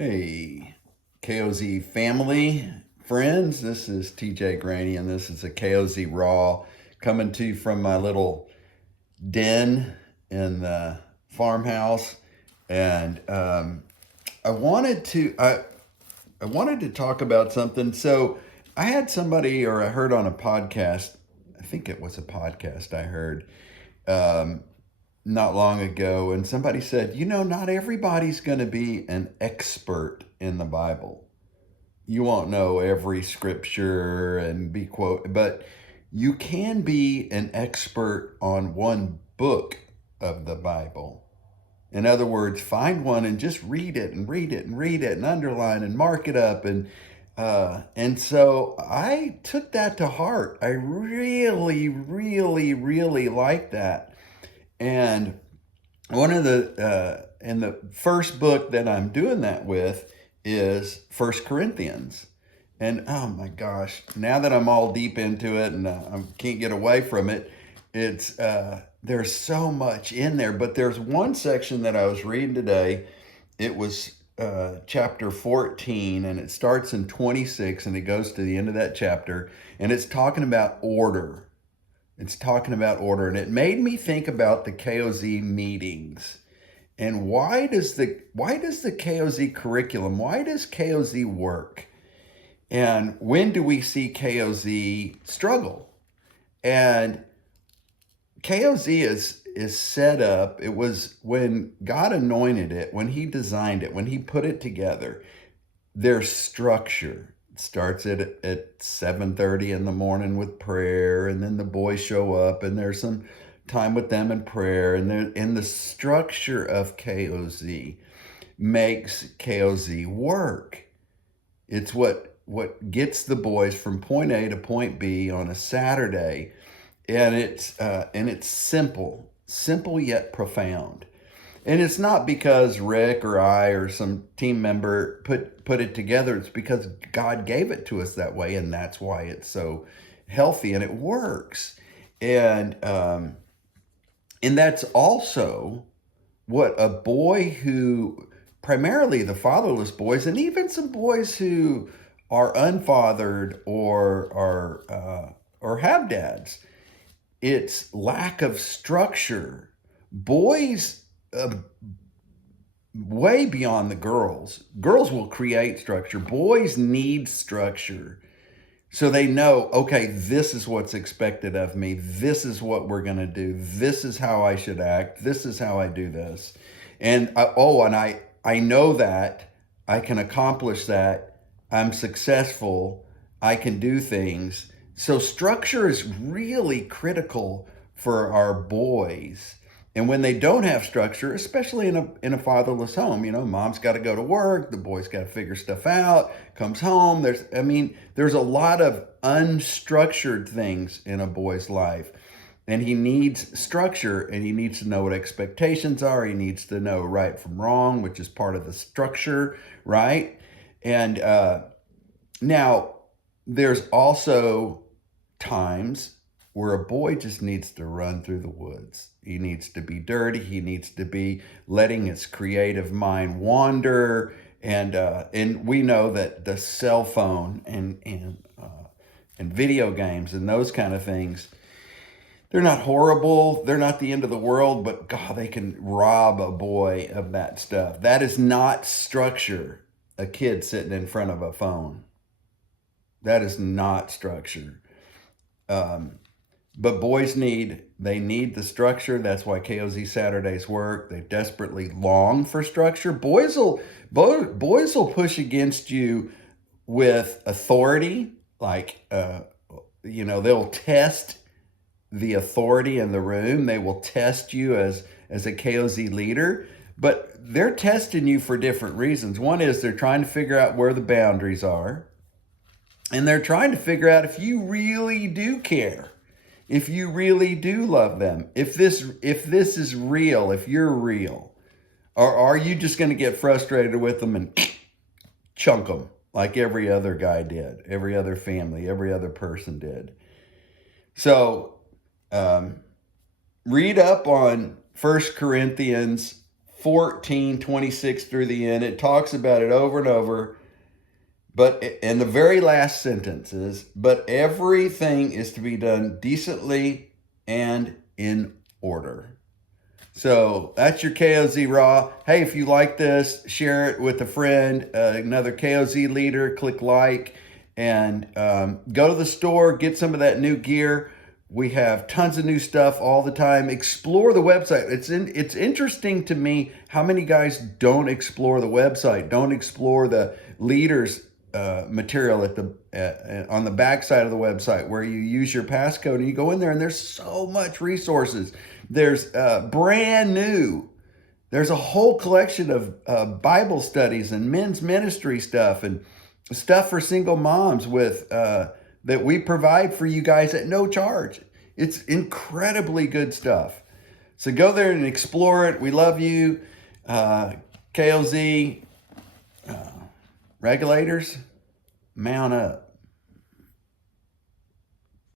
Hey, KOZ family, friends, this is TJ Graney, and this is a KOZ Raw coming to you from my little den in the farmhouse. And I wanted to I wanted to talk about something. So I had somebody, or I heard on a podcast, I think it was a podcast I heard, um, not long ago, and somebody said, not everybody's going to be an expert in the Bible. You won't know every scripture and be quote, but you can be an expert on one book of the Bible. In other words, find one and just read it and read it and read it and underline and mark it up. And so I took that to heart. I really, really, really like that. And one of and the first book that I'm doing that with is First Corinthians. And oh my gosh, now that I'm all deep into it and I can't get away from it, it's there's so much in there. But there's one section that I was reading today. It was chapter 14, and it starts in 26 and it goes to the end of that chapter, and it's talking about order. It's talking about order, and it made me think about the KOZ meetings. And why does the KOZ curriculum, why does KOZ work? And when do we see KOZ struggle? And KOZ is set up. It was when God anointed it, when he designed it, when he put it together. There's structure. It starts at 7:30 in the morning with prayer, and then the boys show up, and there's some time with them in prayer, and the structure of KOZ makes KOZ work. It's what gets the boys from point A to point B on a Saturday, and it's simple yet profound. And it's not because Rick or I or some team member put it together. It's because God gave it to us that way, and that's why it's so healthy and it works. And and that's also what a boy who, primarily the fatherless boys, and even some boys who are unfathered or have dads, it's lack of structure. Boys, way beyond the girls. Girls will create structure. Boys need structure. So they know, okay, this is what's expected of me. This is what we're going to do. This is how I should act. This is how I do this. And I know that I can accomplish that. I'm successful. I can do things. So structure is really critical for our boys. And when they don't have structure, especially in a fatherless home, mom's got to go to work, the boy's got to figure stuff out, comes home. There's a lot of unstructured things in a boy's life. And he needs structure, and he needs to know what expectations are. He needs to know right from wrong, which is part of the structure, right? And now there's also times where a boy just needs to run through the woods. He needs to be dirty. He needs to be letting his creative mind wander. And we know that the cell phone and video games and those kind of things, they're not horrible. They're not the end of the world, but God, they can rob a boy of that stuff. That is not structure. A kid sitting in front of a phone. That is not structure. Um, but boys need the structure. That's why KOZ Saturdays work. They desperately long for structure. Boys will push against you with authority, like they'll test the authority in the room. They will test you as a KOZ leader, but they're testing you for different reasons. One is they're trying to figure out where the boundaries are, and they're trying to figure out if you really do care, if you really do love them, if this is real, if you're real, or are you just going to get frustrated with them and chunk them like every other guy did, every other family, every other person did. So read up on First Corinthians 14:26 through the end. It talks about it over and over. But in the very last sentences, but everything is to be done decently and in order. So that's your KOZ Raw. Hey, if you like this, share it with a friend, another KOZ leader, click like, and go to the store, get some of that new gear. We have tons of new stuff all the time. Explore the website. It's interesting to me how many guys don't explore the website, don't explore the leaders material on the back side of the website where you use your passcode and you go in there and there's so much resources. There's brand new. There's a whole collection of Bible studies and men's ministry stuff and stuff for single moms with that we provide for you guys at no charge. It's incredibly good stuff. So go there and explore it. We love you. KOZ regulators, mount up.